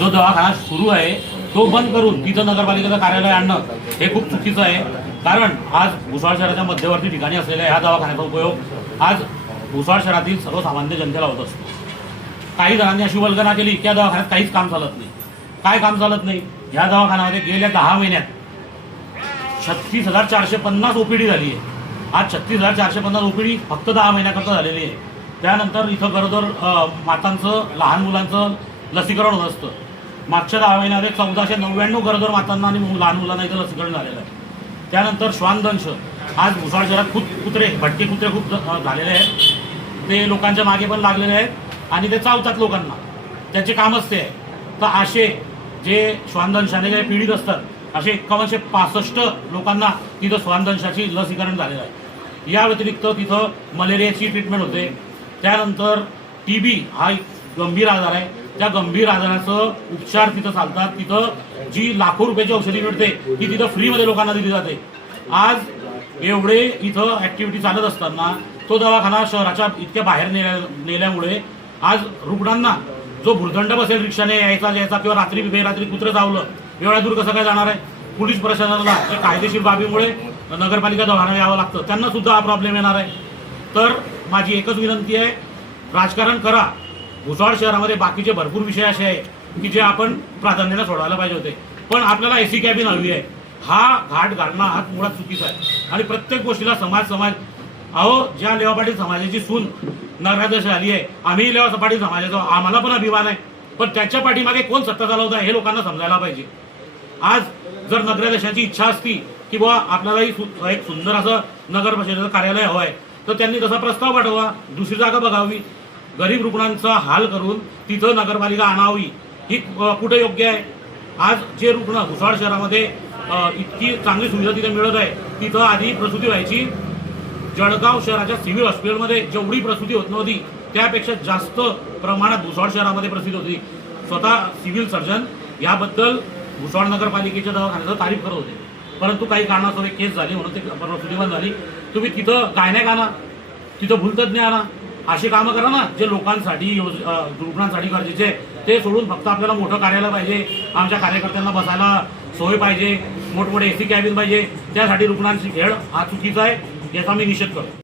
जो दवाखाना सुरू आहे तो बंद करून तिथं नगरपालिकेचं कार्यालय आणणं हे खूप चुकीचं आहे। कारण आज भुसावळ शहराच्या मध्यवर्ती ठिकाणी असलेल्या ह्या दवाखान्याचा उपयोग आज भुसावळ शहरातील सर्वसामान्य जनतेला होत असतो। काही जणांनी अशी वल्गना केली की या दवाखान्यात काहीच काम चालत नाही। काय काम चालत नाही? या दवाखान्यामध्ये गेल्या 10 महिन्यात 36,450 ओपीडी झाली आहे। आज 36,450 ओपीडी फक्त 10 महिन्याकरता झालेली आहे। त्यानंतर इथं गरोदर मातांचं लहान मुलांचं लसीकरण होत असतं। मागच्या 10 महिन्यामध्ये 1499 गरोदर मातांना आणि लहान मुलांना इथं लसीकरण झालेलं आहे। त्यानंतर श्वानदंश आज भुसावळ शहरात कुत्रे भटके कुत्रे खूप झालेले आहेत। ते लोकांच्या मागे पण लागलेले आहेत आणि ते चावतात लोकांना, त्याचे कामच ते आहे। तर असे जे श्वानदंशाने जे पीडित असतात असे 5165 लोकांना तिथं श्वानदंशाची लसीकरण झालेलं आहे। या व्यतिरिक्त तिथं मलेरियाची ट्रीटमेंट होते। त्यानंतर TB हा एक गंभीर आजार आहे, त्या गंभीर आजाराचं उपचार तिथं चालतात। तिथं जी लाखो रुपयाची औषधी मिळते ती तिथं फ्रीमध्ये लोकांना दिली जाते। आज एवढे इथं ॲक्टिव्हिटी चालत असताना तो दवाखाना शहराच्या इतक्या बाहेर नेल्यामुळे आज रुग्णांना जो भुर्दंड बसेल रिक्षाने यायचा किंवा रात्री बेरात्री कुत्रं चावलं एवढ्या दूर कसं काय जाणार आहे? पोलीस प्रशासनाला कायदेशीर बाबीमुळे नगरपालिका दवाखान्यात यावं लागतं, त्यांना सुद्धा हा प्रॉब्लेम येणार आहे। तर माझी एकच विनंती आहे, राजकारण करा। भुसावळ शहरामध्ये बाकीचे भरपूर विषय असे आहे की जे आपण प्राधान्याने सोडवायला पाहिजे होते, पण आपल्याला AC कॅबिन हवी आहे। हा घाट घालणं हा मुळात चुकीचा आहे आणि प्रत्येक गोष्टीला समाज अहो, ज्या लेवा पाटील समाजाची सून नगराध्यक्ष झाली आहे, आम्ही लेवा पाटील समाजाचा आम्हाला पण अभिमान आहे, पण त्याच्या पाठीमागे कोण सत्ता चालवत आहे हे लोकांना समजायला पाहिजे। आज जर नगराध्यक्षाची इच्छा असती की बुवा आपल्यालाही एक सुंदर असं नगर परिषदेचं कार्यालय हवं आहे, तर त्यांनी तसा प्रस्ताव पाठवा, दुसरी जागा बघावी। गरीब रुग्णांचा हाल करून तिथं नगरपालिका आणावी ही कुठे योग्य आहे? आज जे रुग्ण भुसावळ शहरामध्ये इतकी चांगली सुविधा तिथे मिळत आहे, तिथं आधी प्रसूती व्हायची। जळगाव शहराच्या सिव्हिल हॉस्पिटलमध्ये जेवढी प्रसूती होत नव्हती त्यापेक्षा जास्त प्रमाणात भुसावळ शहरामध्ये प्रसूती होती। स्वतः सिव्हिल सर्जन याबद्दल भुसावळ नगरपालिकेच्या दवाखान्याचं तारीफ करत होते, परंतु काही कारणास्तव केस झाली म्हणून ते प्रसूती बंद झाली। तुम्ही तिथं गायनेक आणा, तिथं भूलतज्ञ आणा, अशी कामं करा ना जे लोकांसाठी रुग्णांसाठी गरजेचे आहे। ते सोडून फक्त आपल्याला मोठं कार्यालय पाहिजे, आमच्या कार्यकर्त्यांना बसायला सोय पाहिजे, मोठमोठे AC कॅबिन पाहिजे, त्यासाठी रुग्णांची खेळ हा चुकीचा आहे, याचा मी निषेध करतो।